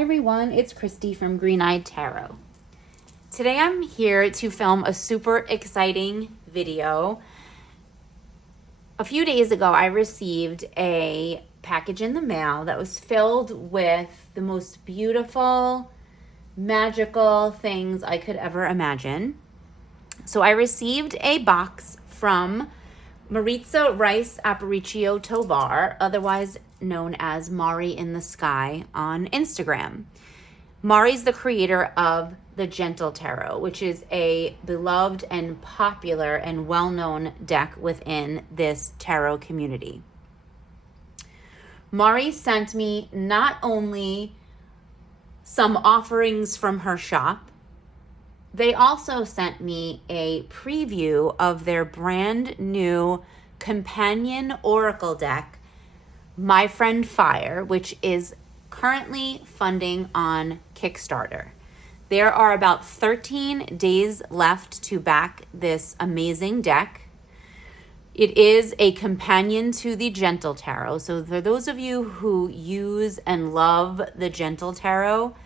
Hi everyone, it's Kristy from Green Eyed Tarot. Today I'm here to film a super exciting video. A few days ago I received a package in the mail that was filled with the most beautiful, magical things I could ever imagine. So I received a box from Mariza Rice Aparicio Tovar, otherwise known as Mari in the Sky on Instagram. Mari's the creator of the Gentle Tarot, which is a beloved and popular and well-known deck within this tarot community. Mari sent me not only some offerings from her shop, they also sent me a preview of their brand new companion oracle deck, My Friend Fire, which is currently funding on Kickstarter. There are about 13 days left to back this amazing deck. It is a companion to the Gentle Tarot. So for those of you who use and love the Gentle Tarot,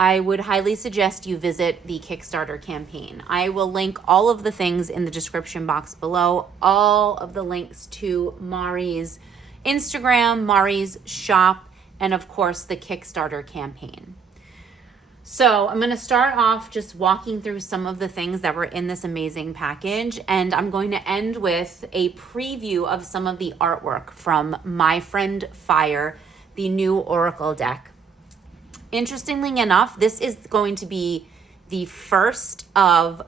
I would highly suggest you visit the Kickstarter campaign. I will link all of the things in the description box below, all of the links to Mari's Instagram, Mari's shop, and of course the Kickstarter campaign. So I'm going to start off just walking through some of the things that were in this amazing package, and I'm going to end with a preview of some of the artwork from My Friend Fire, the new oracle deck. Interestingly enough, this is going to be the first of,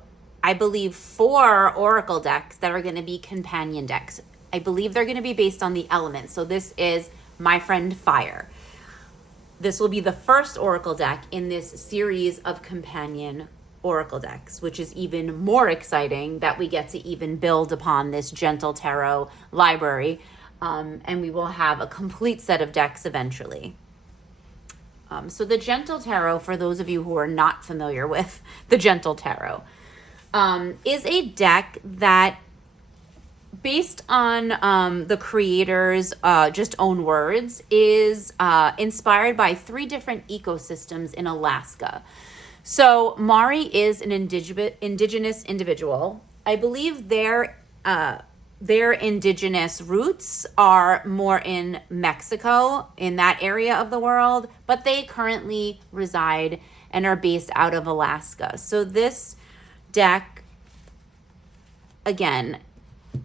I believe, 4 oracle decks that are going to be companion decks. I believe they're going to be based on the elements. So this is My Friend Fire. This will be the first oracle deck in this series of companion oracle decks, which is even more exciting that we get to even build upon this Gentle Tarot library. And we will have a complete set of decks eventually. So the Gentle Tarot, for those of you who are not familiar with the Gentle Tarot, is a deck that, based on the creator's just own words, is inspired by 3 different ecosystems in Alaska. So Mari is an indigenous individual. I believe their indigenous roots are more in Mexico, in that area of the world, but they currently reside and are based out of Alaska. So this deck, again,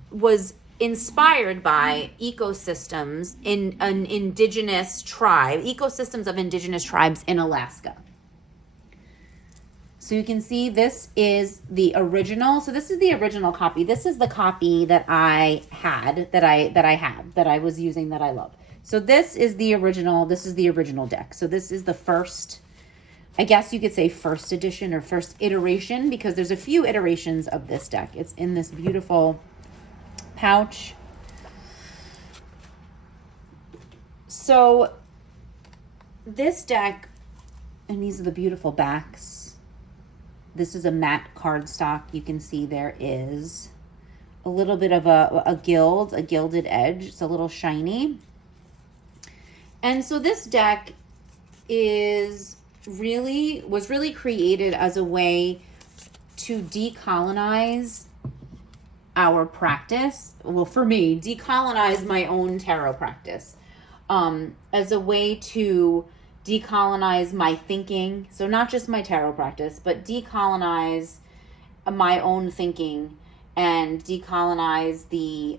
was inspired by ecosystems in an indigenous tribe, ecosystems of indigenous tribes in Alaska. So you can see this is the original. So this is the original copy. This is the copy that I had, that I was using, that I love. So this is the original. This is the original deck. So this is the first, I guess you could say first edition or first iteration, because there's a few iterations of this deck. It's in this beautiful pouch. So this deck, and these are the beautiful backs. This is a matte cardstock. You can see there is a little bit of a gilded edge. It's a little shiny. And so this deck was really created as a way to decolonize our practice. Well, for me, decolonize my own tarot practice, as a way to decolonize my thinking. So not just my tarot practice, but decolonize my own thinking and decolonize the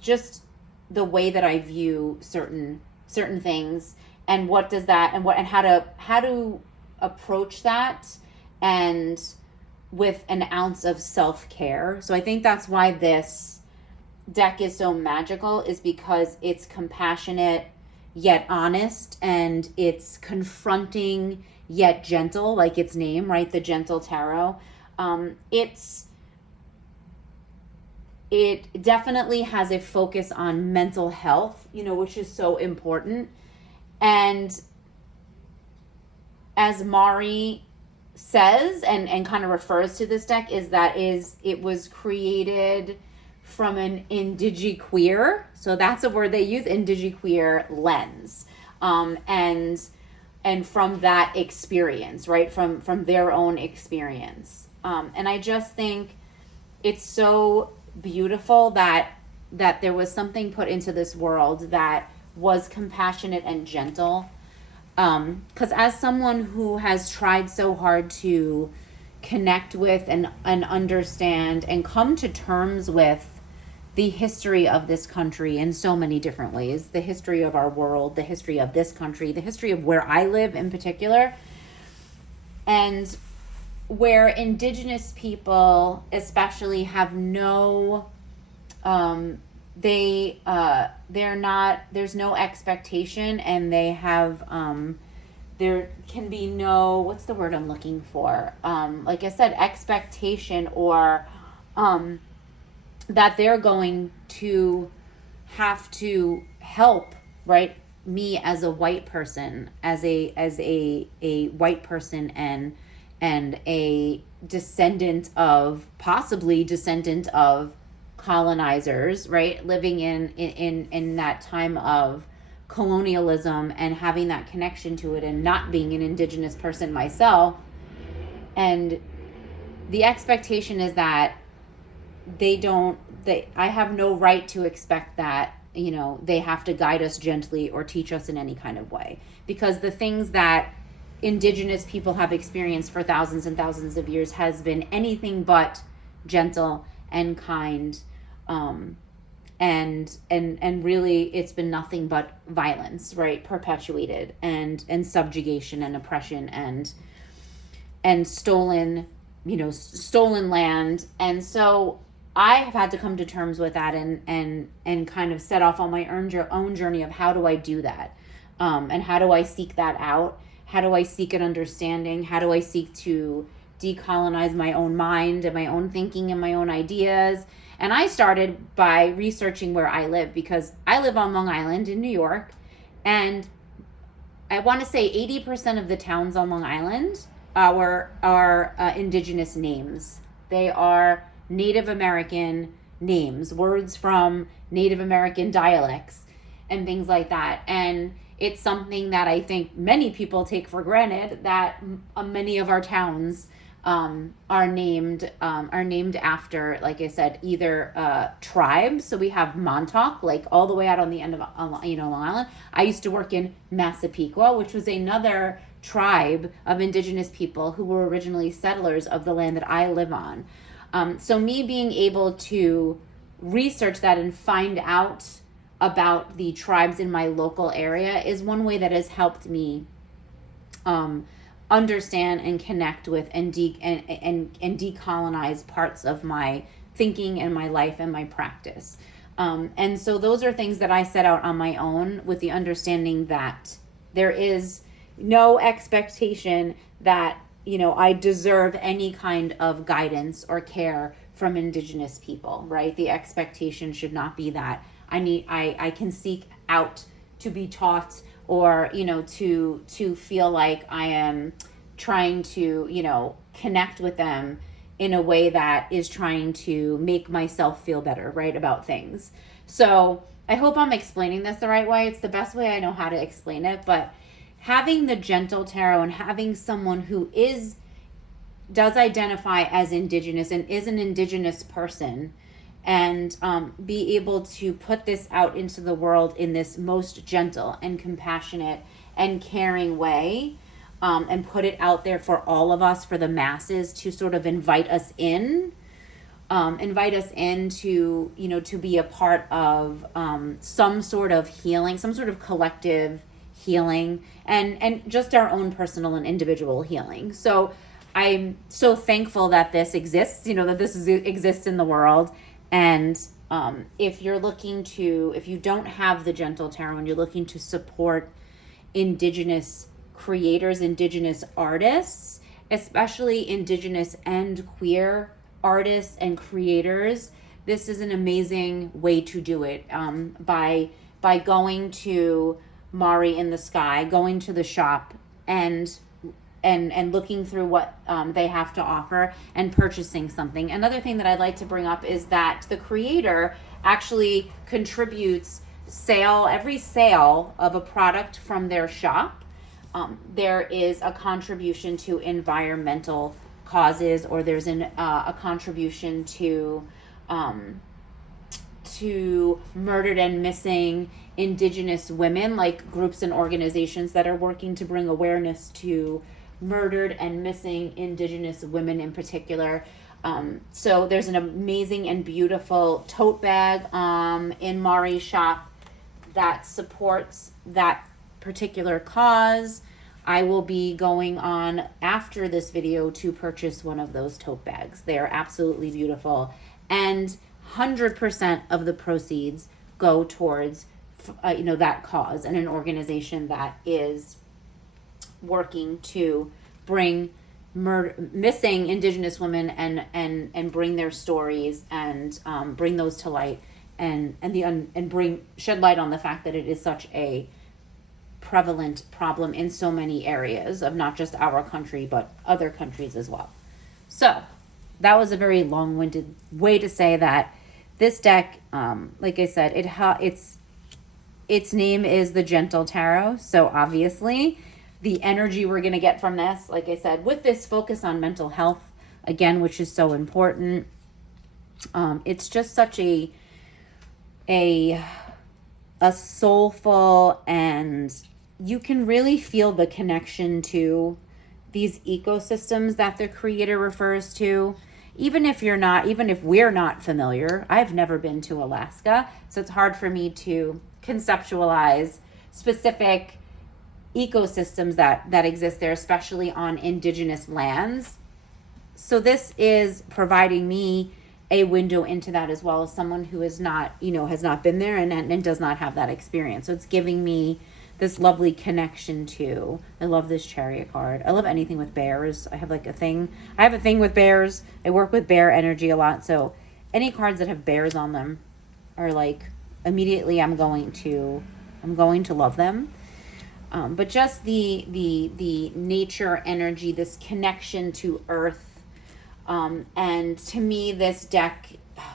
just the way that I view certain things, and what does that, and how to approach that, and with an ounce of self-care. So I think that's why this deck is so magical, is because it's compassionate yet honest, and it's confronting yet gentle, like its name, right? The Gentle Tarot. It definitely has a focus on mental health, which is so important. And as Mari says, and kind of refers to this deck, it was created from an indigiqueer, so that's a word they use, indigiqueer lens. And and from that experience, right? From their own experience. And I just think it's so beautiful that there was something put into this world that was compassionate and gentle. Because as someone who has tried so hard to connect with and understand and come to terms with the history of this country in so many different ways, the history of our world, the history of this country, the history of where I live in particular, and where Indigenous people especially have no, they're not, there's no expectation, and they have, there can be no, what's the word I'm looking for? Like I said, expectation, or that they're going to have to help, right? Me as a white person, as a white person, and a possibly descendant of colonizers, right? Living in that time of colonialism and having that connection to it, and not being an Indigenous person myself. And the expectation is that I have no right to expect that, they have to guide us gently or teach us in any kind of way, because the things that Indigenous people have experienced for thousands and thousands of years has been anything but gentle and kind, and really it's been nothing but violence, right? Perpetuated, and subjugation and oppression, and stolen land. And so I have had to come to terms with that, and kind of set off on my own journey of how do I do that, and how do I seek that out. How do I seek an understanding? How do I seek to decolonize my own mind and my own thinking and my own ideas? And I started by researching where I live, because I live on Long Island in New York, and I want to say 80% of the towns on Long Island are Indigenous names. They are Native American names, words from Native American dialects and things like that. And it's something that I think many people take for granted, that many of our towns are named after, like I said, either tribes. So we have Montauk, like all the way out on the end of Long Island. I used to work in Massapequa, which was another tribe of Indigenous people who were originally settlers of the land that I live on. So me being able to research that and find out about the tribes in my local area is one way that has helped me understand and connect with and decolonize parts of my thinking and my life and my practice. And so those are things that I set out on my own, with the understanding that there is no expectation that, I deserve any kind of guidance or care from Indigenous people, right? The expectation should not be that I can seek out to be taught, or, to feel like I am trying to, connect with them in a way that is trying to make myself feel better, right, about things. So I hope I'm explaining this the right way. It's the best way I know how to explain it. But having the gentle tarot, and having someone who does identify as Indigenous and is an Indigenous person, and be able to put this out into the world in this most gentle and compassionate and caring way, and put it out there for all of us, for the masses, to sort of invite us in to, to be a part of some sort of healing, some sort of collective healing, and just our own personal and individual healing. So I'm so thankful that this exists, that this exists in the world. And if you don't have the Gentle Tarot, and you're looking to support Indigenous creators, Indigenous artists, especially Indigenous and queer artists and creators, this is an amazing way to do it, by going to Mari in the Sky, going to the shop, and looking through what they have to offer, and purchasing something. Another thing that I'd like to bring up is that the creator actually contributes every sale of a product from their shop. there is a contribution to environmental causes, or there's a contribution to murdered and missing Indigenous women, like groups and organizations that are working to bring awareness to murdered and missing Indigenous women in particular. So there's an amazing and beautiful tote bag in Mari's shop that supports that particular cause. I will be going on after this video to purchase one of those tote bags. They are absolutely beautiful, and 100% of the proceeds go towards that cause and an organization that is working to bring missing Indigenous women and bring their stories and bring those to light and shed light on the fact that it is such a prevalent problem in so many areas of not just our country but other countries as well. So that was a very long-winded way to say that this deck, like I said, its name is the Gentle Tarot. So obviously the energy we're going to get from this, like I said, with this focus on mental health, again, which is so important. It's just such a soulful, and you can really feel the connection to these ecosystems that the creator refers to. Even if we're not familiar, I've never been to Alaska, so it's hard for me to conceptualize specific ecosystems that exist there, especially on Indigenous lands. So this is providing me a window into that as well, as someone who has not been there and does not have that experience. So it's giving me this lovely connection to, I love this Chariot card. I love anything with bears. I have a thing with bears. I work with bear energy a lot. So any cards that have bears on them are like, immediately I'm going to love them. But just the nature energy, this connection to earth. And to me, this deck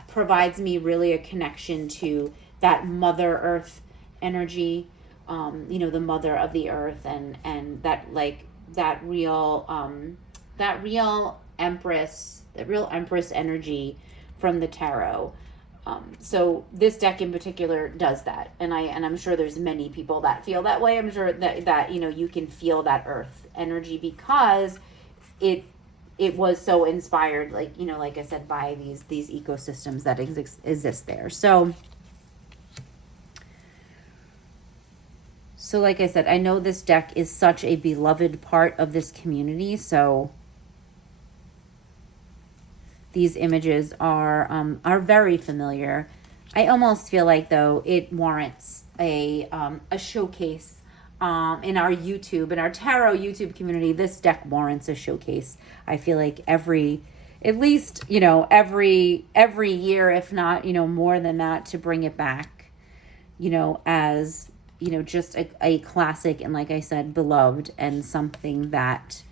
provides me really a connection to that Mother Earth energy, the mother of the earth, and that real empress energy from the tarot. So this deck in particular does that, and I'm sure there's many people that feel that way. I'm sure that you can feel that earth energy because it was so inspired, like I said, by these ecosystems that exist there. So like I said, I know this deck is such a beloved part of this community. So these images are very familiar. I almost feel like, though, it warrants a showcase in our tarot YouTube community. This deck warrants a showcase. I feel like every year, if not, more than that, to bring it back, as, just a classic and, like I said, beloved, and something that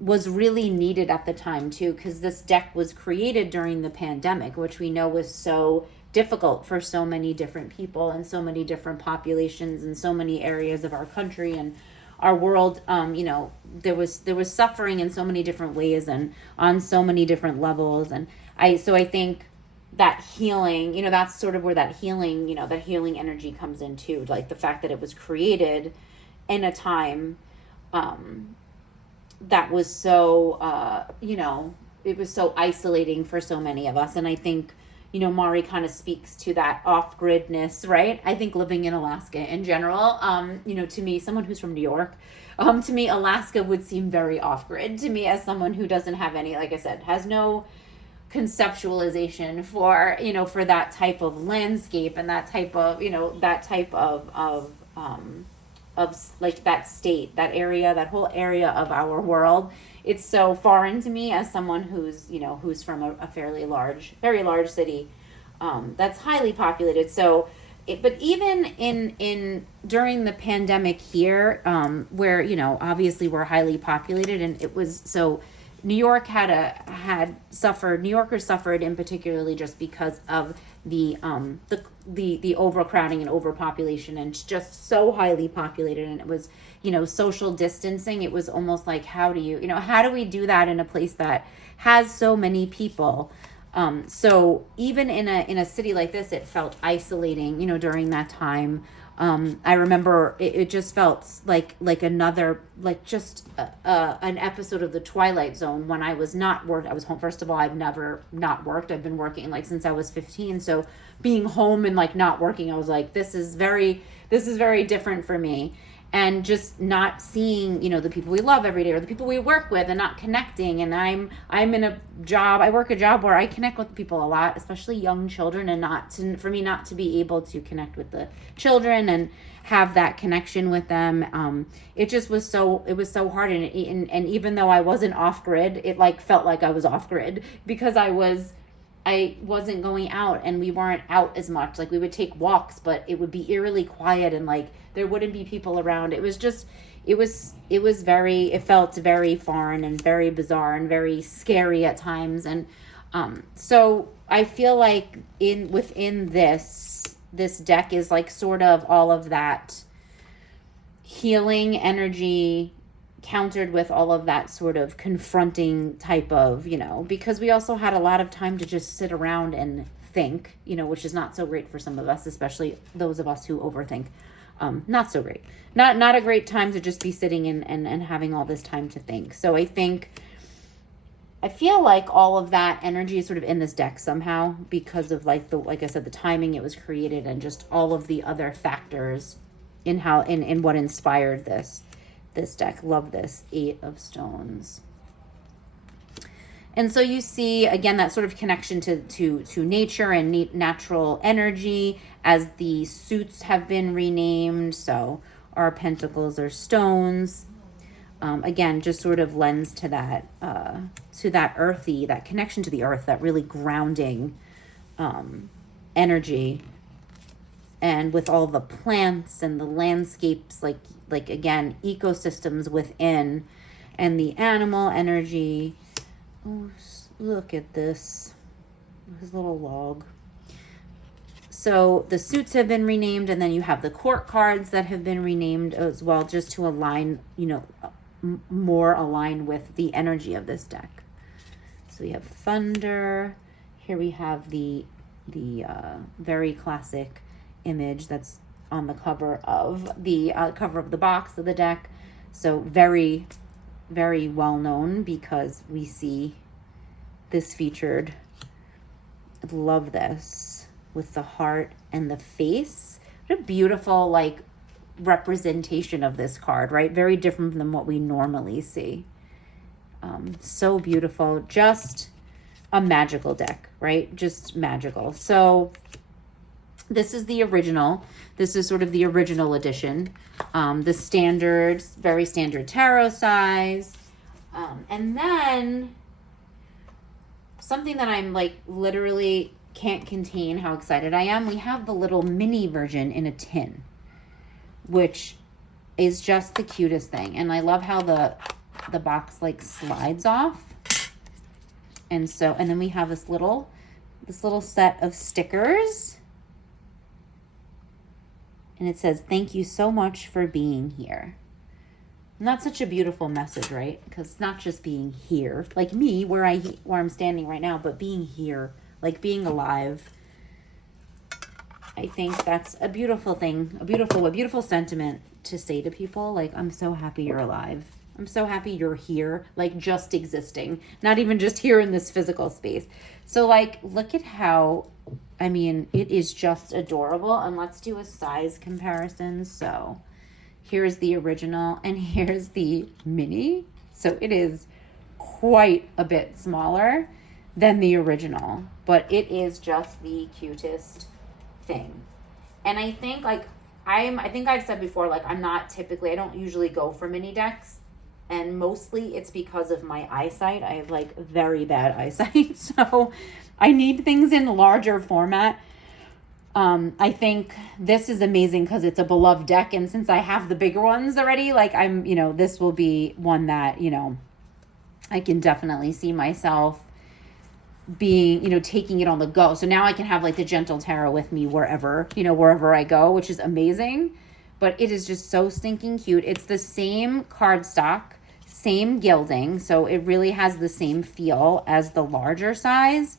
was really needed at the time too, because this deck was created during the pandemic, which we know was so difficult for so many different people and so many different populations in so many areas of our country and our world. There was suffering in so many different ways and on so many different levels, and I think that healing, that's sort of where that healing energy comes in too, like the fact that it was created in a time that was so, it was so isolating for so many of us. And I think, Mari kind of speaks to that off-gridness, right? I think living in Alaska in general, to me, someone who's from New York, to me, Alaska would seem very off-grid to me as someone who doesn't have any, like I said, has no conceptualization for, for that type of landscape and that type of, of like that state, that area, that whole area of our world. It's so foreign to me as someone who's from a very large city that's highly populated. So, but even in during the pandemic here, where obviously we're highly populated, and it was so New Yorkers suffered in particularly just because of the overcrowding and overpopulation, and it's just so highly populated, and it was, social distancing. It was almost like, how do we do that in a place that has so many people? So even in a city like this, it felt isolating, during that time. I remember it just felt like another, just an episode of the Twilight Zone when I was not work. I was home. First of all, I've never not worked. I've been working since I was 15. So being home and not working, I was like, this is very different for me. And just not seeing, the people we love every day, or the people we work with, and not connecting. And I'm in I work a job where I connect with people a lot, especially young children, and for me not to be able to connect with the children and have that connection with them. It was so hard. And even though I wasn't off grid, it felt like I was off grid, because I wasn't going out, and we weren't out as much. We would take walks, but it would be eerily quiet, and there wouldn't be people around. It felt very foreign and very bizarre and very scary at times. And so I feel like within this deck is sort of all of that healing energy countered with all of that sort of confronting type of, because we also had a lot of time to just sit around and think, which is not so great for some of us, especially those of us who overthink. Not so great. Not a great time to just be sitting and having all this time to think. So I feel like all of that energy is sort of in this deck somehow, because of like I said, the timing it was created, and just all of the other factors in what inspired this deck. Love this 8 of Stones. And so you see, again, that sort of connection to nature and natural energy, as the suits have been renamed. So our pentacles are stones. Again, just sort of lends to that earthy, that connection to the earth, that really grounding energy. And with all the plants and the landscapes, like again, ecosystems within, and the animal energy. Oh, look at this little log. So the suits have been renamed, and then you have the court cards that have been renamed as well, just to align, more align with the energy of this deck. So we have thunder. Here we have the very classic image that's on the cover of the box of the deck. So very, very well known, because we see this featured. I love this with the heart and the face. What a beautiful representation of this card, right? Very different than what we normally see. So beautiful. Just a magical deck, right? Just magical. So this is the original. This is sort of the original edition. The standard, very standard tarot size. And then something that I'm literally can't contain how excited I am. We have the little mini version in a tin, which is just the cutest thing. And I love how the box slides off. And then we have this little set of stickers. And it says, "Thank you so much for being here." And that's such a beautiful message, right? Because it's not just being here, like me, where I'm standing right now, but being here, being alive. I think that's a beautiful thing, a beautiful sentiment to say to people. I'm so happy you're alive. I'm so happy you're here, just existing, not even just here in this physical space. So look at how, it is just adorable. And let's do a size comparison. So here's the original and here's the mini. So it is quite a bit smaller than the original, but it is just the cutest thing. And I think I think I've said before, I don't usually go for mini decks. And mostly it's because of my eyesight. I have very bad eyesight. So I need things in larger format. I think this is amazing because it's a beloved deck. And since I have the bigger ones already, this will be one that, I can definitely see myself being, taking it on the go. So now I can have like the gentle tarot with me wherever I go, which is amazing. But it is just so stinking cute. It's the same cardstock, same gilding. So it really has the same feel as the larger size.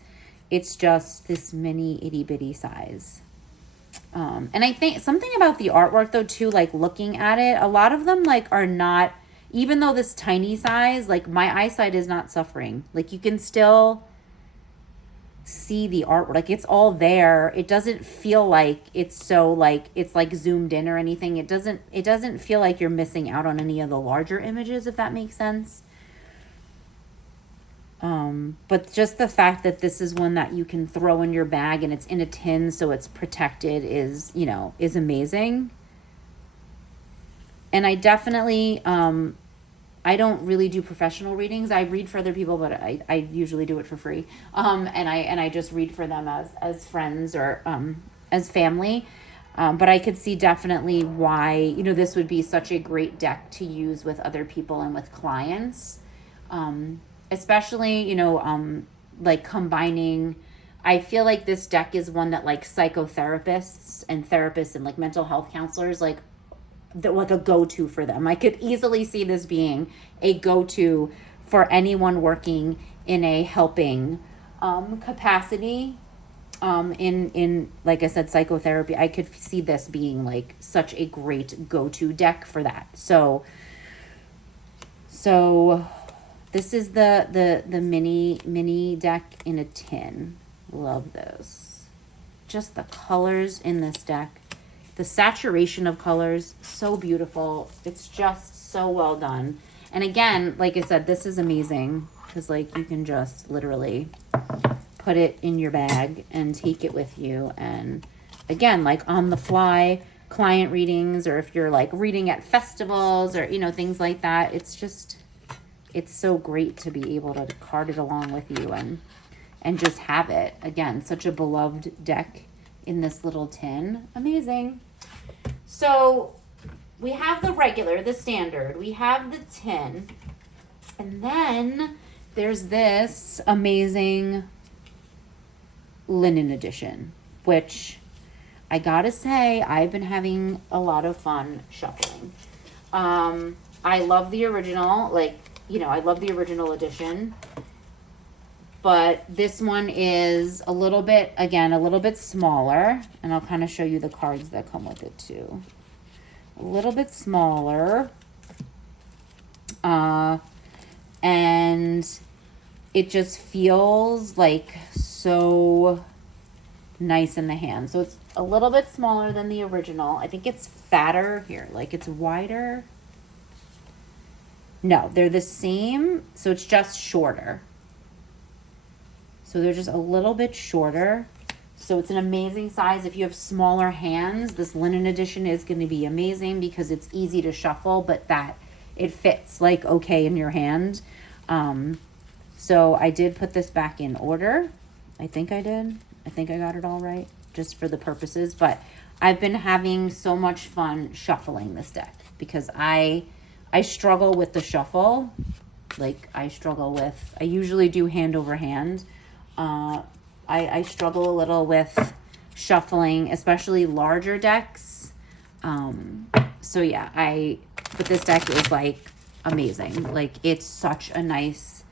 It's just this mini itty bitty size. And I think something about the artwork though too, like looking at it, a lot of them like are not, even though this tiny size, like my eyesight is not suffering. Like you can still see the artwork, like it's all there. It doesn't feel like it's so like it's like zoomed in or anything. It doesn't feel like you're missing out on any of the larger images, if that makes sense. But just the fact that this is one that you can throw in your bag and it's in a tin so it's protected is amazing. And I definitely I don't really do professional readings. I read for other people, but I usually do it for free. And I just read for them as friends or as family. But I could see definitely why, this would be such a great deck to use with other people and with clients. Especially, like combining, I feel like this deck is one that like psychotherapists and therapists and like mental health counselors, like a go-to for them. I could easily see this being a go-to for anyone working in a helping capacity in like I said, psychotherapy. I could see this being like such a great go-to deck for that. So this is the mini deck in a tin. Love this. Just the colors in this deck. The saturation of colors, so beautiful. It's just so well done. And again, like I said, this is amazing because like you can just literally put it in your bag and take it with you. And again, like on the fly client readings, or if you're like reading at festivals or, things like that, it's so great to be able to card it along with you and just have it. Again, such a beloved deck in this little tin. Amazing. So we have the regular, the standard, we have the tin, and then there's this amazing linen edition, which I gotta say, I've been having a lot of fun shuffling. I love the original, I love the original edition. But this one is a little bit smaller. And I'll kind of show you the cards that come with it too. A little bit smaller. And it just feels like so nice in the hand. So it's a little bit smaller than the original. I think it's fatter here. Like it's wider. No, they're the same. So it's just shorter. So they're just a little bit shorter. So it's an amazing size. If you have smaller hands, this linen edition is going to be amazing because it's easy to shuffle, but that it fits like okay in your hand. So I did put this back in order. I think I did. I think I got it all right just for the purposes. But I've been having so much fun shuffling this deck because I struggle with the shuffle. Like I usually do hand over hand. I struggle a little with shuffling, especially larger decks. So yeah, but this deck is like amazing. Like it's such a nice,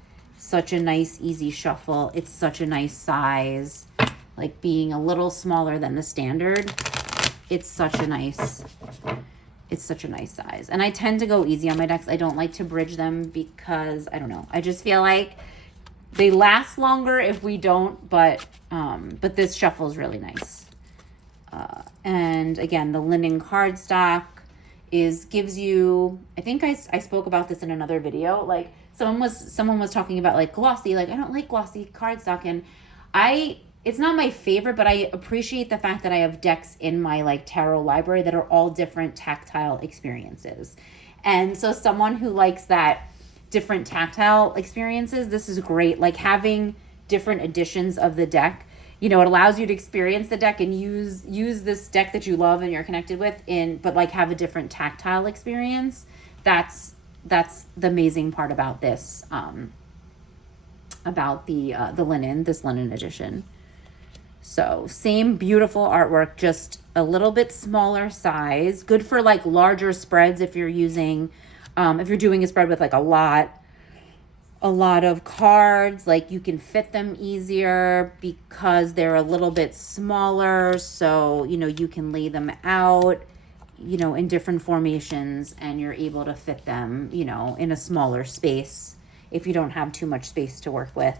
easy shuffle. It's such a nice size, like being a little smaller than the standard. It's such a nice size. And I tend to go easy on my decks. I don't like to bridge them because I don't know. I just feel like they last longer if we don't, but this shuffle is really nice. And again, the linen cardstock gives you, I think I spoke about this in another video. Like someone was talking about like glossy, like I don't like glossy cardstock, and it's not my favorite, but I appreciate the fact that I have decks in my like tarot library that are all different tactile experiences. And so someone who likes that different tactile experiences, this is great. Like having different editions of the deck, it allows you to experience the deck and use this deck that you love and you're connected with but like have a different tactile experience. That's the amazing part about this about the linen, this linen edition. So same beautiful artwork, just a little bit smaller size. Good for like larger spreads if you're using, if you're doing a spread with like a lot of cards, like you can fit them easier because they're a little bit smaller. So, you know, you can lay them out, you know, in different formations, and you're able to fit them, you know, in a smaller space if you don't have too much space to work with.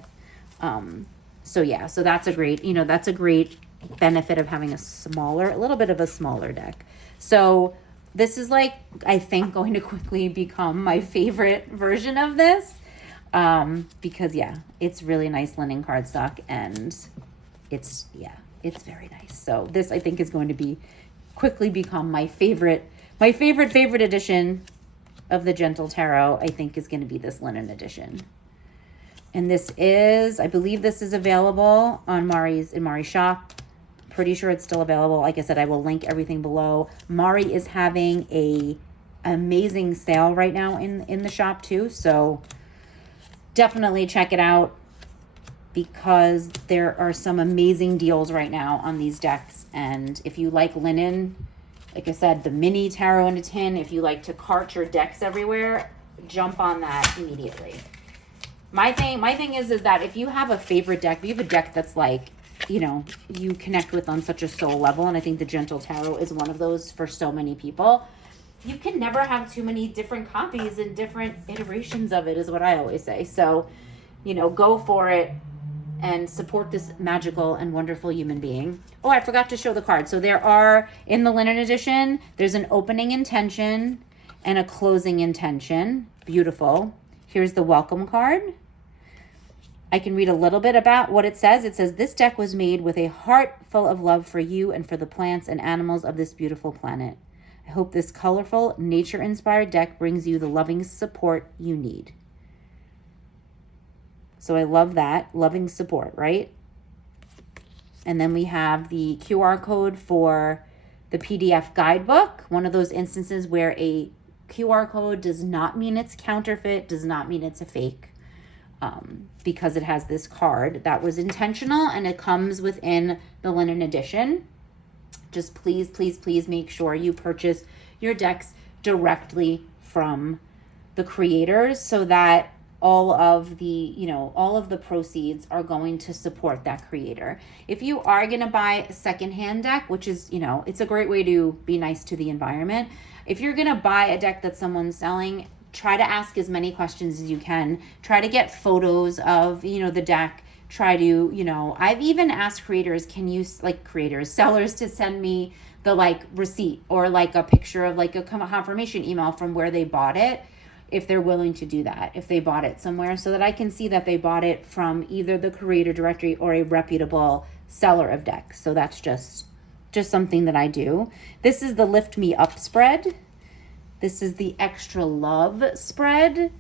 So yeah, so that's a great, you know, that's a great benefit of having a little bit of a smaller deck. So this is like, I think, going to quickly become my favorite version of this. Because yeah, it's really nice linen cardstock, and it's very nice. So this, I think, is going to quickly become my favorite edition of the Gentle Tarot. I think is going to be this linen edition. And this is, I believe this is available on Mari's shop. Pretty sure it's still available. Like I said, I will link everything below. Mari is having a amazing sale right now in the shop too. So definitely check it out, because there are some amazing deals right now on these decks. And if you like linen, like I said, the mini tarot in a tin, if you like to cart your decks everywhere, jump on that immediately. My thing is that if you have a favorite deck, if you have a deck that's like, you know, you connect with on such a soul level, and I think the Gentle Tarot is one of those for so many people, you can never have too many different copies and different iterations of it, is what I always say. So, you know, go for it and support this magical and wonderful human being. Oh, I forgot to show the card. So there are, in the linen edition, there's an opening intention and a closing intention. Beautiful. Here's the welcome card. I can read a little bit about what it says. It says, this deck was made with a heart full of love for you and for the plants and animals of this beautiful planet. I hope this colorful, nature-inspired deck brings you the loving support you need. So I love that. Loving support, right? And then we have the QR code for the PDF guidebook. One of those instances where a QR code does not mean it's counterfeit, does not mean it's a fake. Because it has this card that was intentional, and it comes within the linen edition. Just please, please, please make sure you purchase your decks directly from the creators, so that all of the proceeds are going to support that creator. If you are going to buy a secondhand deck, which is, you know, it's a great way to be nice to the environment. If you're going to buy a deck that someone's selling, try to ask as many questions as you can. Try to get photos of, you know, the deck. Try to, you know, I've even asked sellers to send me the like receipt or like a picture of like a confirmation email from where they bought it, if they're willing to do that, if they bought it somewhere, so that I can see that they bought it from either the creator directory or a reputable seller of decks. So that's just something that I do. This is the Lift Me Up spread. This is the Extra Love spread.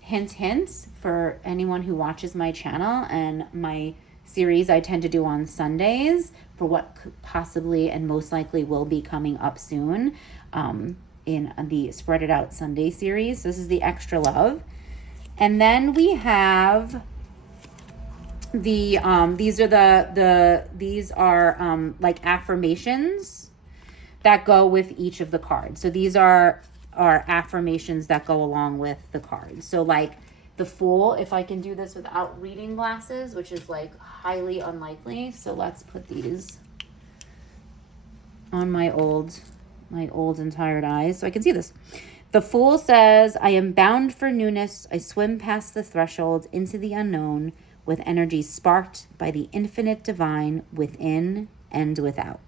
Hint, hint, for anyone who watches my channel and my series I tend to do on Sundays, for what could possibly and most likely will be coming up soon in the Spread It Out Sunday series. This is the Extra Love. And then we have the these are like affirmations that go with each of the cards. So these are affirmations that go along with the cards. So like the Fool, if I can do this without reading glasses, which is like highly unlikely. So let's put these on my old and tired eyes so I can see this. The Fool says, I am bound for newness. I swim past the threshold into the unknown with energy sparked by the infinite divine within and without.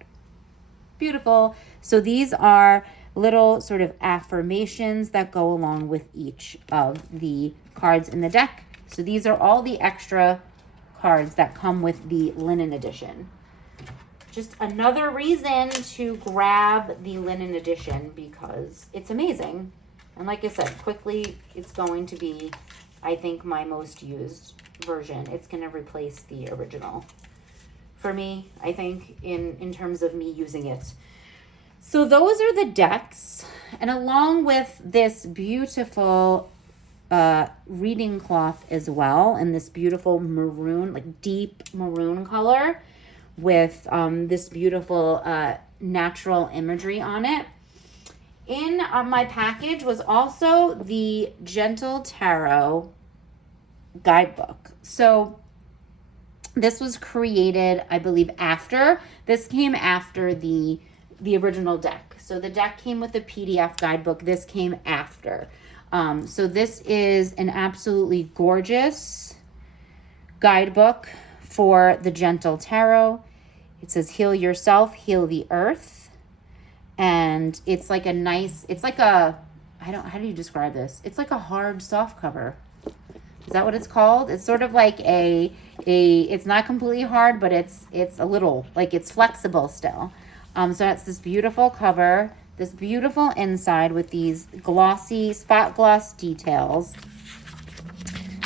Beautiful. So these are little sort of affirmations that go along with each of the cards in the deck. So these are all the extra cards that come with the linen edition. Just another reason to grab the linen edition, because it's amazing. And like I said, quickly, it's going to be, I think, my most used version. It's going to replace the original for me, I think, in terms of me using it. So those are the decks. And along with this beautiful reading cloth as well in this beautiful maroon, like deep maroon color with this beautiful natural imagery on it. In my package was also the Gentle Tarot guidebook. So this was created, I believe, this came after the original deck. So the deck came with a PDF guidebook. This came after. So this is an absolutely gorgeous guidebook for the Gentle Tarot. It says, heal yourself, heal the earth. And it's like how do you describe this? It's like a hard soft cover. Is that what it's called? It's sort of like it's not completely hard, but it's a little, like it's flexible still. So it's this beautiful cover, this beautiful inside with these glossy spot gloss details.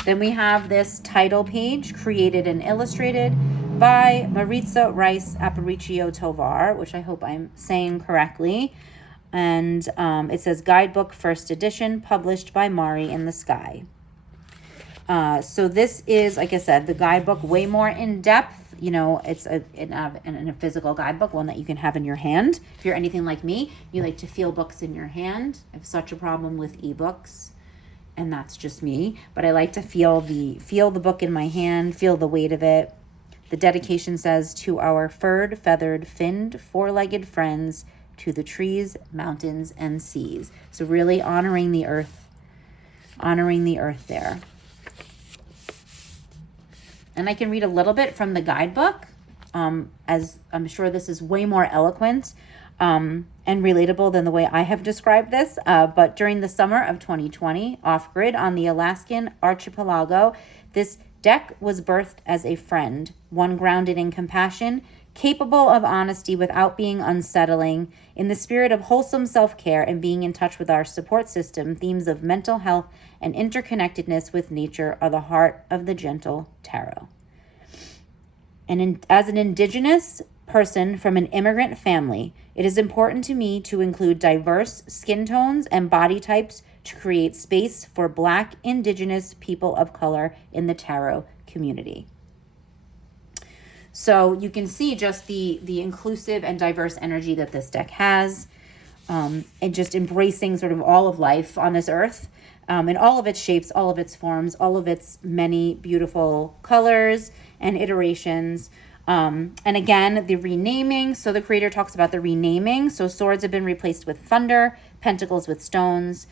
Then we have this title page, created and illustrated by Mariza Rice Aparicio Tovar, which I hope I'm saying correctly. And it says Guidebook First Edition, published by Mari in the Sky. So this is, like I said, the guidebook, way more in depth. You know, it's a physical guidebook, one that you can have in your hand. If you're anything like me, you like to feel books in your hand. I have such a problem with ebooks, and that's just me. But I like to feel the book in my hand, feel the weight of it. The dedication says, to our furred, feathered, finned, four-legged friends, to the trees, mountains, and seas. So really honoring the earth there. And I can read a little bit from the guidebook, as I'm sure this is way more eloquent and relatable than the way I have described this. But during the summer of 2020, off-grid on the Alaskan archipelago, this deck was birthed as a friend, one grounded in compassion, capable of honesty without being unsettling, in the spirit of wholesome self-care and being in touch with our support system. Themes of mental health and interconnectedness with nature are the heart of the Gentle Tarot. And as an Indigenous person from an immigrant family, it is important to me to include diverse skin tones and body types to create space for Black, Indigenous people of color in the tarot community. So you can see just the inclusive and diverse energy that this deck has, and just embracing sort of all of life on this earth, in all of its shapes, all of its forms, all of its many beautiful colors and iterations. And again, the renaming. So the creator talks about the renaming. So swords have been replaced with thunder, pentacles with stones.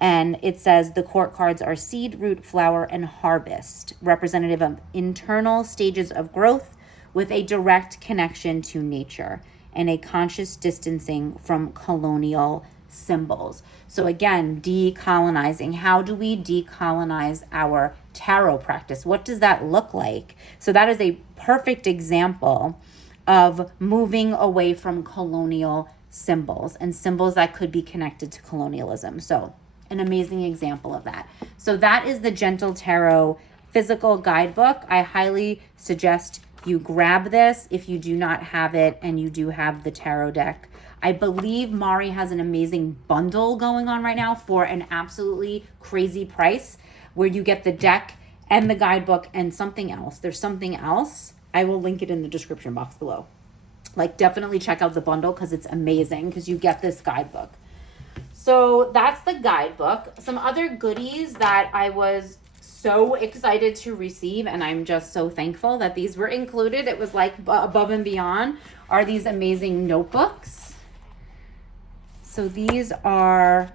And it says the court cards are seed, root, flower, and harvest, representative of internal stages of growth with a direct connection to nature and a conscious distancing from colonial symbols. So again, decolonizing. How do we decolonize our tarot practice? What does that look like? So that is a perfect example of moving away from colonial symbols and symbols that could be connected to colonialism. So an amazing example of that. So that is the Gentle Tarot physical guidebook. I highly suggest you grab this if you do not have it and you do have the tarot deck. I believe Mari has an amazing bundle going on right now for an absolutely crazy price, where you get the deck and the guidebook and something else. There's something else. I will link it in the description box below. Like, definitely check out the bundle because it's amazing, because you get this guidebook. So that's the guidebook. Some other goodies that I was so excited to receive, and I'm just so thankful that these were included. It was like above and beyond, are these amazing notebooks. So these are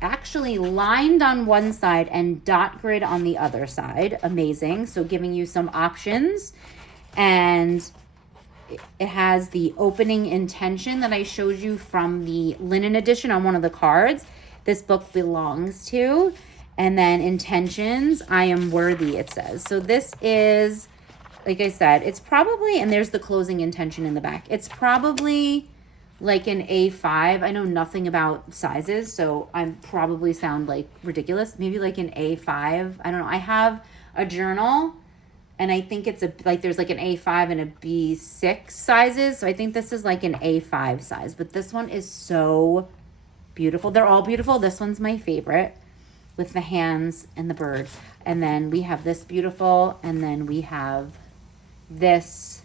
actually lined on one side and dot grid on the other side. Amazing. So giving you some options. And it has the opening intention that I showed you from the linen edition on one of the cards. This book belongs to. And then intentions, I am worthy, it says. So this is, like I said, it's probably, and there's the closing intention in the back. It's probably like an A5. I know nothing about sizes, so I probably sound like ridiculous. Maybe like an A5. I don't know. I have a journal, and I think it's there's like an A5 and a B6 sizes. So I think this is like an A5 size, but this one is so beautiful. They're all beautiful. This one's my favorite. with the hands and the bird. And then we have this beautiful, and then we have this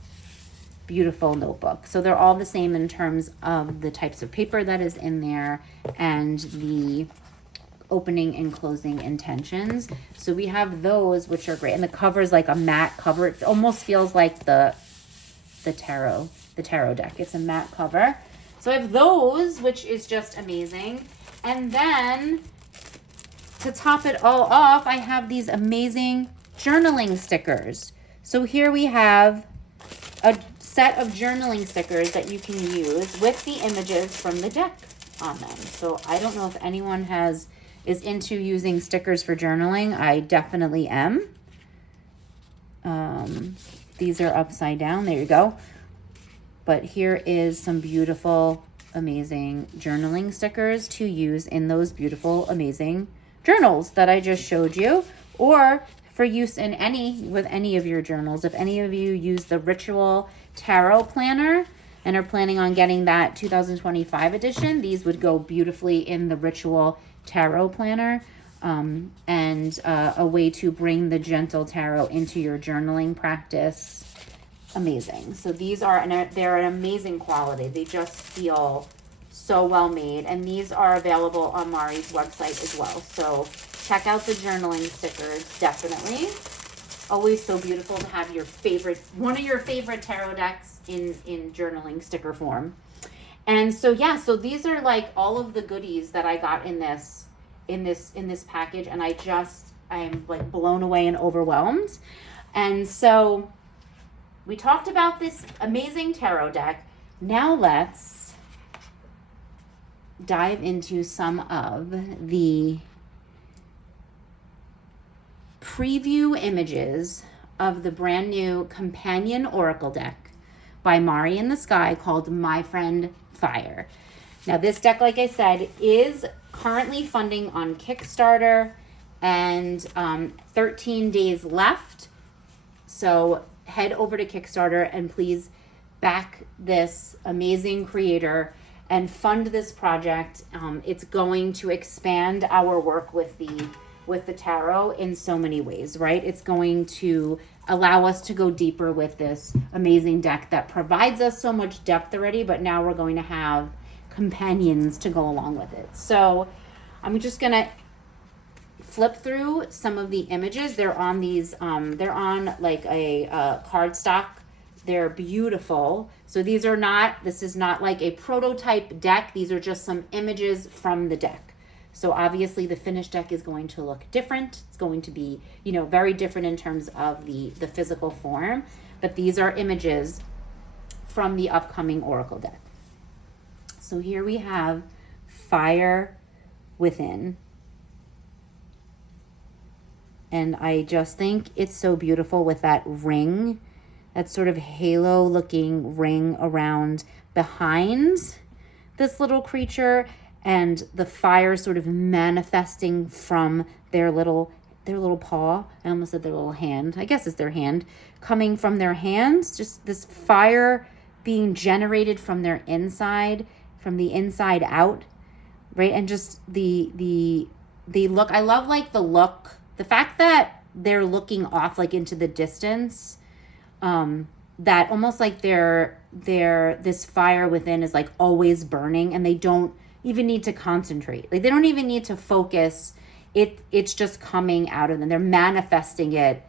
beautiful notebook. So they're all the same in terms of the types of paper that is in there and the opening and closing intentions. So we have those, which are great. And the cover is like a matte cover. It almost feels like the tarot deck. It's a matte cover. So I have those, which is just amazing. And then to top it all off, I have these amazing journaling stickers. So here we have a set of journaling stickers that you can use with the images from the deck on them. So I don't know if anyone is into using stickers for journaling. I definitely am. These are upside down. There you go. But here is some beautiful, amazing journaling stickers to use in those beautiful, amazing journals that I just showed you, or for use in with any of your journals. If any of you use the Ritual Tarot Planner and are planning on getting that 2025 edition, these would go beautifully in the Ritual Tarot Planner, and a way to bring the gentle tarot into your journaling practice. Amazing. So these they're an amazing quality. They just feel so well made, and these are available on Mari's website as well. So check out the journaling stickers, definitely. Always so beautiful to have one of your favorite tarot decks in journaling sticker form. And so yeah, so these are like all of the goodies that I got in this package, and I'm like blown away and overwhelmed. And so we talked about this amazing tarot deck. Now let's dive into some of the preview images of the brand new companion oracle deck by Mari in the Sky called My Friend Fire. Now this deck, like I said, is currently funding on Kickstarter, and 13 days left. So head over to Kickstarter and please back this amazing creator and fund this project. It's going to expand our work with the tarot in so many ways, right? It's going to allow us to go deeper with this amazing deck that provides us so much depth already, but now we're going to have companions to go along with it. So I'm just gonna flip through some of the images. They're on they're on like a cardstock. They're beautiful. So this is not like a prototype deck. These are just some images from the deck. So obviously the finished deck is going to look different. It's going to be, very different in terms of the physical form, but these are images from the upcoming Oracle deck. So here we have Fire Within. And I just think it's so beautiful with that ring, that sort of halo looking ring around behind this little creature, and the fire sort of manifesting from their little paw. I almost said their little hand. I guess it's their hand. Coming from their hands, just this fire being generated from their inside, from the inside out, right? And just the look. I love like the look, the fact that they're looking off like into the distance, that almost like this fire within is like always burning, and they don't even need to concentrate. Like they don't even need to focus. It's just coming out of them. They're manifesting it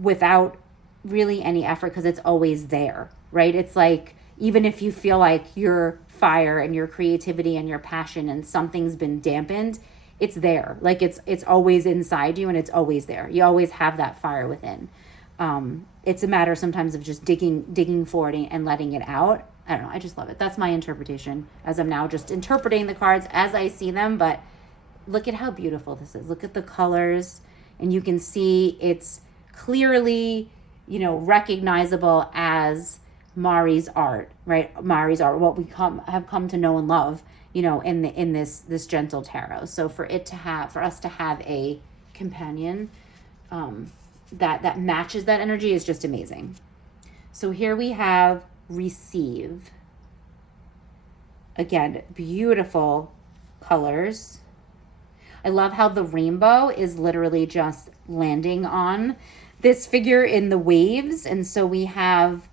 without really any effort because it's always there, right? It's like, even if you feel like your fire and your creativity and your passion and something's been dampened, it's there. Like it's always inside you, and it's always there. You always have that fire within. It's a matter sometimes of just digging for it and letting it out. I don't know. I just love it. That's my interpretation, as I'm now just interpreting the cards as I see them. But look at how beautiful this is. Look at the colors, and you can see it's clearly, recognizable as Mari's art, right? Mari's art, what we have come to know and love, in this gentle tarot. So for us to have a companion that matches that energy is just amazing. So here we have Receive. Again, beautiful colors. I love how the rainbow is literally just landing on this figure in the waves. And so we have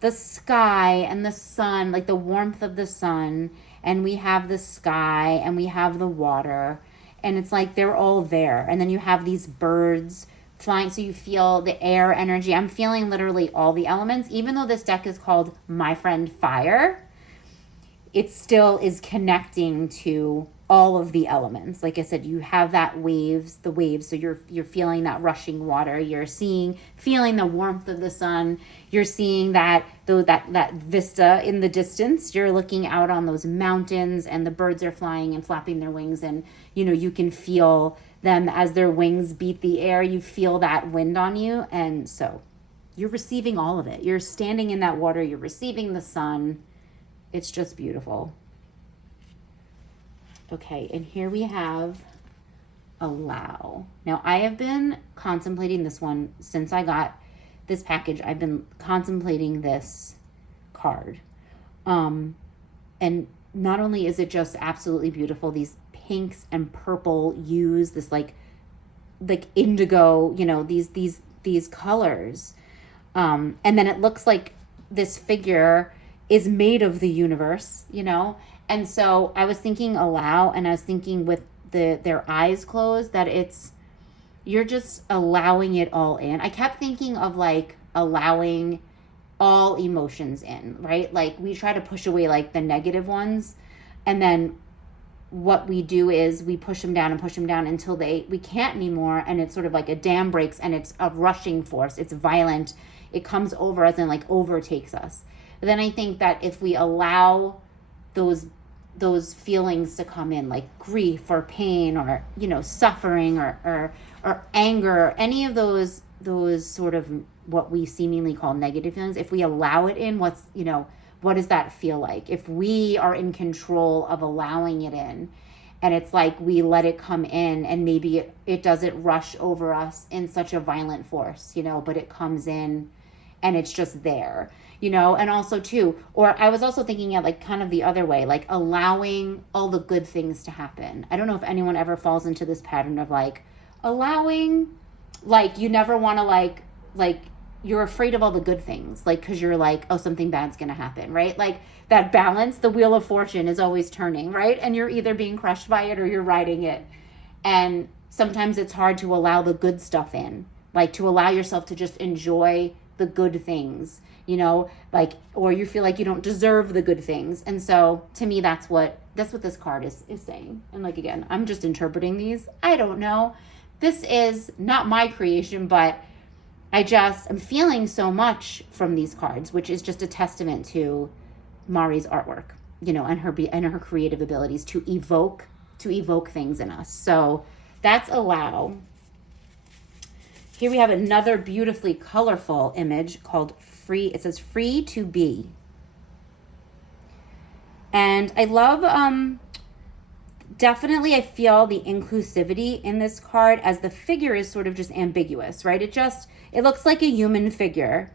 the sky and the sun, like the warmth of the sun, and we have the sky and we have the water, and it's like they're all there. And then you have these birds flying, so you feel the air energy. I'm feeling literally all the elements. Even though this deck is called My Friend Fire, it still is connecting to all of the elements. Like I said, you have the waves, so you're feeling that rushing water, you're feeling the warmth of the sun, you're seeing that vista in the distance, you're looking out on those mountains, and the birds are flying and flapping their wings, and you can feel them as their wings beat the air. You feel that wind on you, and so you're receiving all of it. You're standing in that water, you're receiving the sun. It's just beautiful. Okay, and here we have Allow. Now, I have been contemplating this one since I got this package. I've been contemplating this card. And not only is it just absolutely beautiful, these pinks and purple hues, this like indigo, these colors. And then it looks like this figure is made of the universe, And so I was thinking Allow, and I was thinking with their eyes closed that you're just allowing it all in. I kept thinking of like allowing all emotions in, right? Like we try to push away like the negative ones, and then what we do is we push them down until we can't anymore, and it's sort of like a dam breaks, and it's a rushing force. It's violent. It comes over us and like overtakes us. But then I think that if we allow those feelings to come in, like grief or pain or suffering or anger, any of those sort of what we seemingly call negative feelings, if we allow it in, what does that feel like? If we are in control of allowing it in, and it's like we let it come in, and maybe it doesn't rush over us in such a violent force, but it comes in and it's just there. And also too, or I was also thinking of like kind of the other way, like allowing all the good things to happen. I don't know if anyone ever falls into this pattern of like allowing, like you never want to like you're afraid of all the good things, like because you're like, oh, something bad's gonna happen, right? Like that balance, the wheel of fortune is always turning, right? And you're either being crushed by it or you're riding it. And sometimes it's hard to allow the good stuff in, like to allow yourself to just enjoy the good things, like, or you feel like you don't deserve the good things. And so to me, that's what this card is saying. And like, again, I'm just interpreting these. I don't know. This is not my creation, but I'm feeling so much from these cards, which is just a testament to Mari's artwork, and her creative abilities to evoke things in us. So that's Allow. Here we have another beautifully colorful image called Free. It says Free to Be. And I love, definitely I feel the inclusivity in this card, as the figure is sort of just ambiguous, right? It looks like a human figure.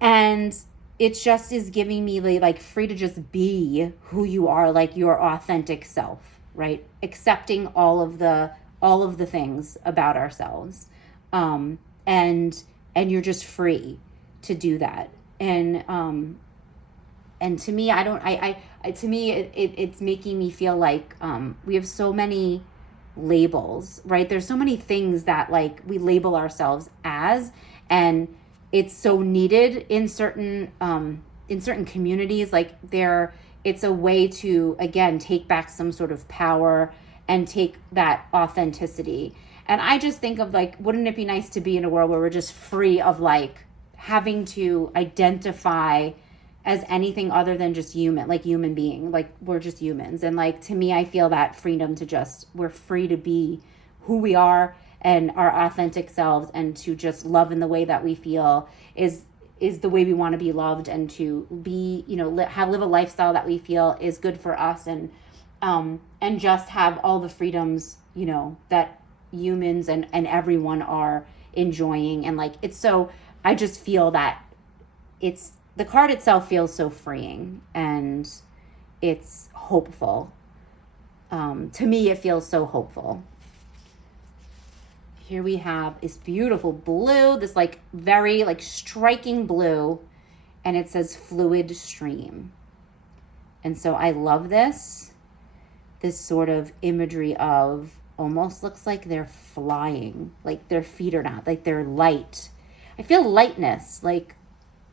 And it just is giving me like free to just be who you are, like your authentic self, right? Accepting all of the things about ourselves. And you're just free to do that. And to me, it's making me feel like, we have so many labels, right? There's so many things that like we label ourselves as, and it's so needed in certain communities. Like it's a way to, again, take back some sort of power and take that authenticity. And I just think of like, wouldn't it be nice to be in a world where we're just free of like having to identify as anything other than just human being, like we're just humans. And like, to me, I feel that freedom to we're free to be who we are and our authentic selves, and to just love in the way that we feel is the way we want to be loved, and to be, live a lifestyle that we feel is good for us, and just have all the freedoms, that humans and everyone are enjoying. And like, I just feel that the card itself feels so freeing, and it's hopeful. To me, it feels so hopeful. Here we have this beautiful blue, this like very like striking blue, and it says fluid stream. And so I love this sort of imagery of almost looks like they're flying, like their feet are not, like they're light. I feel lightness, like,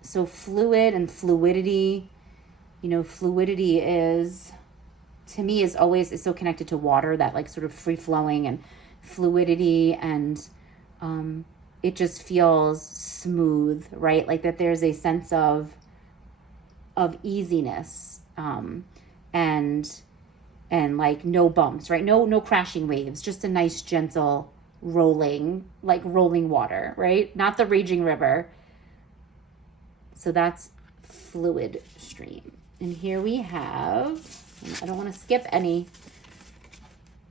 so fluid and fluidity, you know, fluidity is, to me, is so connected to water, that like sort of free flowing and fluidity, and it just feels smooth, right? Like that there's a sense of easiness, and like no bumps, right? No crashing waves, just a nice gentle rolling, like rolling water, right? Not the raging river. So that's fluid stream. And here we have, I don't want to skip any,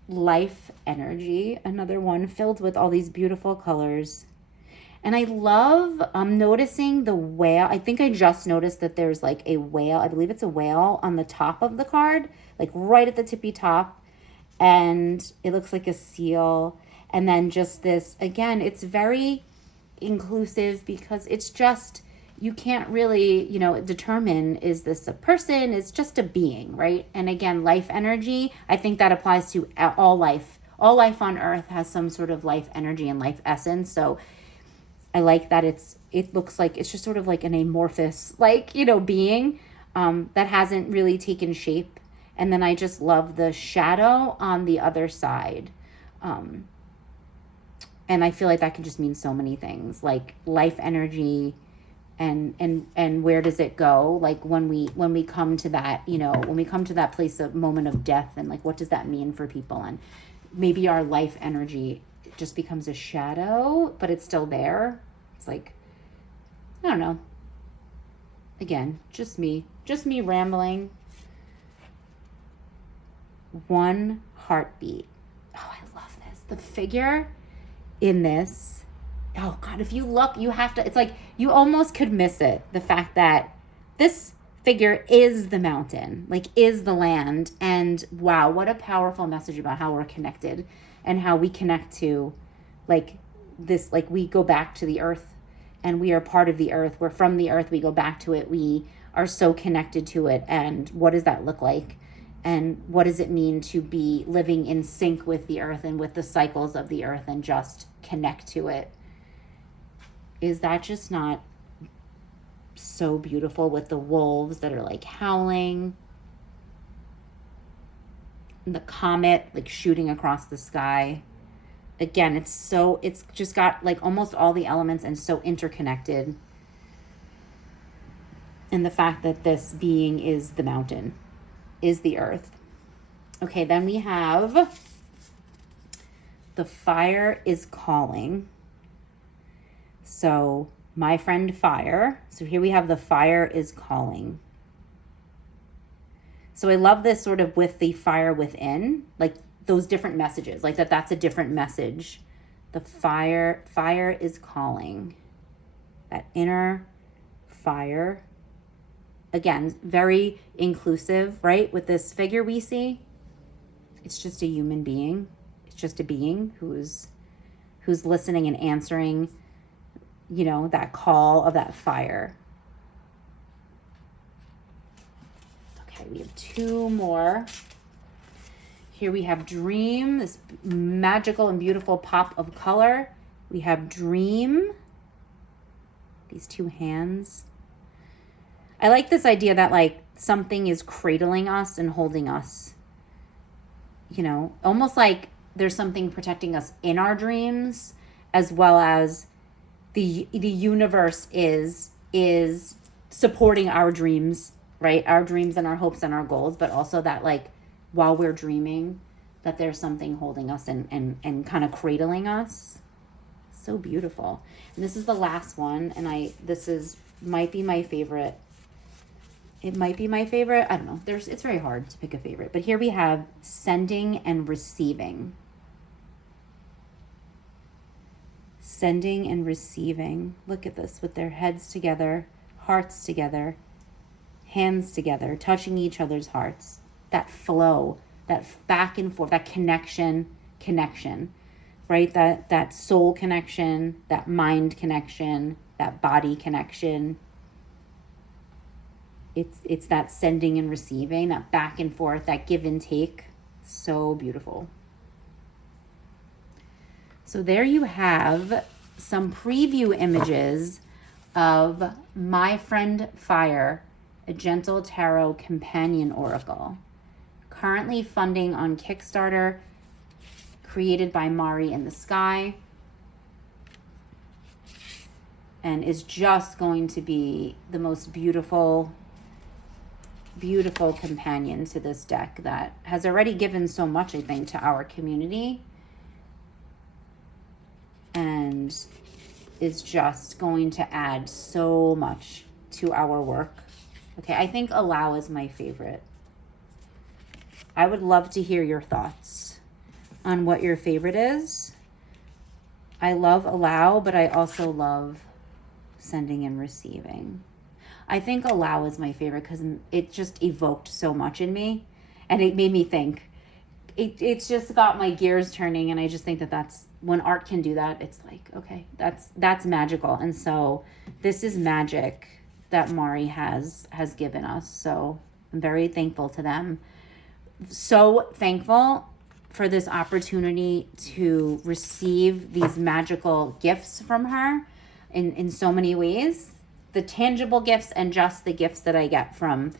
life energy, another one filled with all these beautiful colors. And I love noticing the whale. I think I just noticed that there's like a whale. I believe it's a whale on the top of the card, like right at the tippy top. And it looks like a seal. And then just this, again, it's very inclusive because it's just, you can't really, you know, determine, is this a person? It's just a being, right? And again, life energy, I think that applies to all life. All life on earth has some sort of life energy and life essence. So I like that it looks like it's just sort of like an amorphous, like, you know, being that hasn't really taken shape. And then I just love the shadow on the other side. And I feel like that can just mean so many things, like life energy, and where does it go? Like when we come to that, you know, when we come to that place of moment of death, and like, what does that mean for people? And maybe our life energy just becomes a shadow, but it's still there. It's like, I don't know. Again, just me rambling. One heartbeat. Oh, I love this. The figure in this, oh God, if you look, you have to, it's like, you almost could miss it. The fact that this figure is the mountain, like is the land. And wow, what a powerful message about how we're connected and how we connect to like this, like we go back to the earth and we are part of the earth. We're from the earth. We go back to it. We are so connected to it. And what does that look like? And what does it mean to be living in sync with the earth and with the cycles of the earth and just connect to it? Is that just not so beautiful, with the wolves that are like howling, and the comet like shooting across the sky? Again, it's just got like almost all the elements and so interconnected. And the fact that this being is the mountain, is the earth. Okay, then we have the fire is calling. So my friend fire. So here we have the fire is calling. So I love this sort of with the fire within, like those different messages, like that's a different message. The fire is calling. That inner fire. Again, very inclusive, right? With this figure we see, it's just a human being. It's just a being who's listening and answering, you know, that call of that fire. Okay, we have two more. Here we have dream, this magical and beautiful pop of color. We have dream, these two hands. I like this idea that like something is cradling us and holding us, you know, almost like there's something protecting us in our dreams, as well as the universe is supporting our dreams, right? Our dreams and our hopes and our goals, but also that like while we're dreaming, that there's something holding us and kind of cradling us. So beautiful. And this is the last one, and might be my favorite. It might be my favorite. I don't know. It's very hard to pick a favorite. But here we have sending and receiving. Sending and receiving. Look at this, with their heads together, hearts together, hands together, touching each other's hearts. That flow that back and forth, that connection, right? That soul connection, that mind connection, that body connection. It's that sending and receiving, that back and forth, that give and take. So beautiful. So there you have some preview images of My Friend Fire, a Gentle Tarot Companion Oracle. Currently funding on Kickstarter, created by Mari in the Sky, and is just going to be the most beautiful companion to this deck that has already given so much, I think, to our community, and is just going to add so much to our work. Okay, I think Allow is my favorite. I would love to hear your thoughts on what your favorite is. I love Allow, but I also love Sending and Receiving. I think Allow is my favorite because it just evoked so much in me, and it made me think. It's just got my gears turning, and I just think that's when art can do that. It's like, okay, that's magical. And so this is magic that Mari has given us. So I'm very thankful to them. So thankful for this opportunity to receive these magical gifts from her in so many ways. The tangible gifts and just the gifts that I get from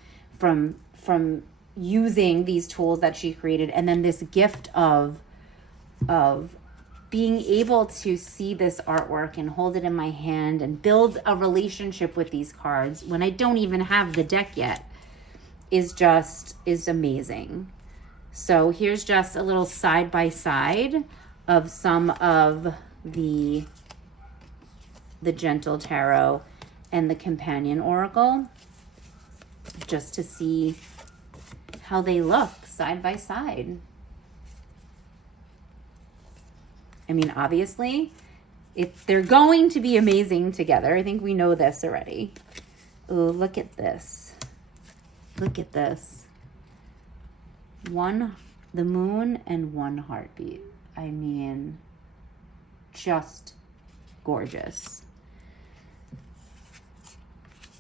using these tools that she created, and then this gift of being able to see this artwork and hold it in my hand and build a relationship with these cards when I don't even have the deck yet is amazing. So here's just a little side by side of some of the Gentle Tarot and the Companion Oracle, just to see how they look side by side. I mean, obviously, they're going to be amazing together. I think we know this already. Oh, look at this. Look at this. The moon and one heartbeat. I mean, just gorgeous.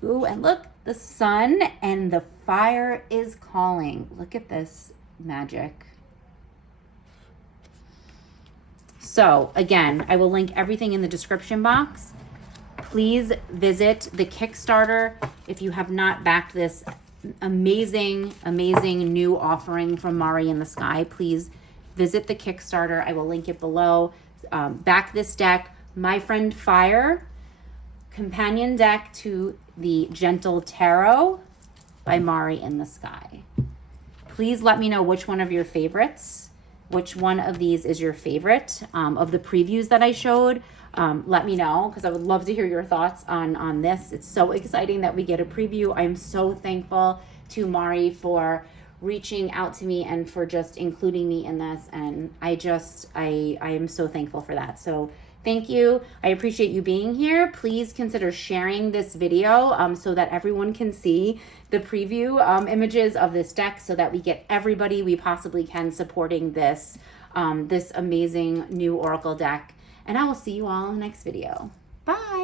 Ooh, and look, the sun and the fire is calling. Look at this magic. So again, I will link everything in the description box. Please visit the Kickstarter if you have not backed this amazing new offering from Mari in the Sky. Please visit the Kickstarter. I will link it below. Back this deck, My Friend Fire, companion deck to the Gentle Tarot by Mari in the Sky. Please let me know which one of your favorites, which one of these is your favorite of the previews that I showed. Let me know, because I would love to hear your thoughts on this. It's so exciting that we get a preview. I'm so thankful to Mari for reaching out to me and for just including me in this. And I am so thankful for that. So thank you. I appreciate you being here. Please consider sharing this video so that everyone can see the preview images of this deck, so that we get everybody we possibly can supporting this amazing new Oracle deck. And I will see you all in the next video. Bye.